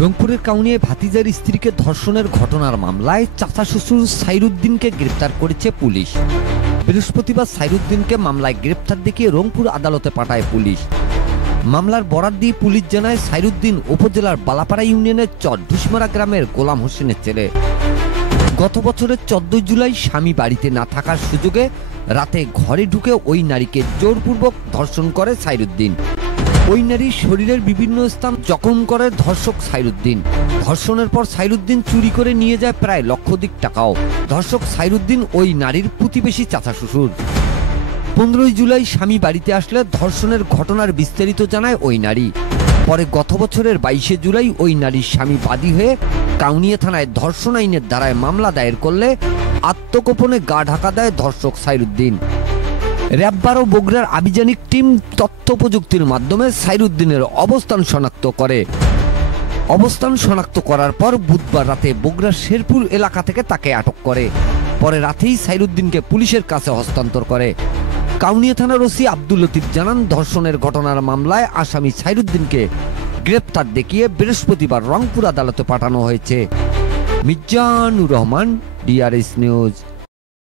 রংপুরের কাউনিয়ায় ভাতিজার স্ত্রীকে ধর্ষণের ঘটনার মামলায় চাচা শ্বশুর সাইরুদ্দিনকে গ্রেপ্তার করেছে পুলিশ। বৃহস্পতিবার সাইরুদ্দিনকে মামলায় গ্রেপ্তার দেখিয়ে রংপুর আদালতে পাঠায় পুলিশ। মামলার বরাত দিয়ে পুলিশ জানায়, সাইরুদ্দিন উপজেলার বালাপাড়া ইউনিয়নের চরঢুসমারা গ্রামের গোলাম হোসেনের ছেলে। গত বছরের 14 জুলাই স্বামী বাড়িতে না থাকার সুযোগে রাতে ঘরে ঢুকে ওই নারীকে জোরপূর্বক ধর্ষণ করে সাইরুদ্দিন। ওই নারীর শরীরের বিভিন্ন স্থান জখম করে ধর্ষক সাইরুদ্দিন। ধর্ষণের পর সাইরুদ্দিন চুরি করে নিয়ে যায় প্রায় লক্ষাধিক টাকাও। ধর্ষক সাইরুদ্দিন ওই নারীর প্রতিবেশী চাচা শ্বশুর। 15 জুলাই স্বামী বাড়িতে আসলে ধর্ষণের ঘটনার বিস্তারিত জানায় ওই নারী। পরে গত বছরের 22 জুলাই ওই নারীর স্বামী বাদী হয়ে কাউনিয়া থানায় ধর্ষণ আইনের ধারায় মামলা দায়ের করলে আত্মগোপনে গা ঢাকা দেয় ধর্ষক সাইরুদ্দিন। র‍্যাব 12 বগুড়ার আভিযানিক টিম তথ্য প্রযুক্তির মাধ্যমে সাইরুদ্দিনের অবস্থান শনাক্ত করে। অবস্থান শনাক্ত করার পর বুধবার রাতে বগুড়ার শেরপুর এলাকা থেকে তাকে আটক করে। পরে রাতেই সাইরুদ্দিনকে পুলিশের কাছে হস্তান্তর করে। কাউনিয়া থানার ওসি আব্দুল লতিফ জানান, ধর্ষণের ঘটনার মামলায় আসামি সাইরুদ্দিনকে গ্রেপ্তার দেখিয়ে বৃহস্পতিবার রংপুর আদালতে পাঠানো হয়েছে। Mizanur Rahman, DRS news.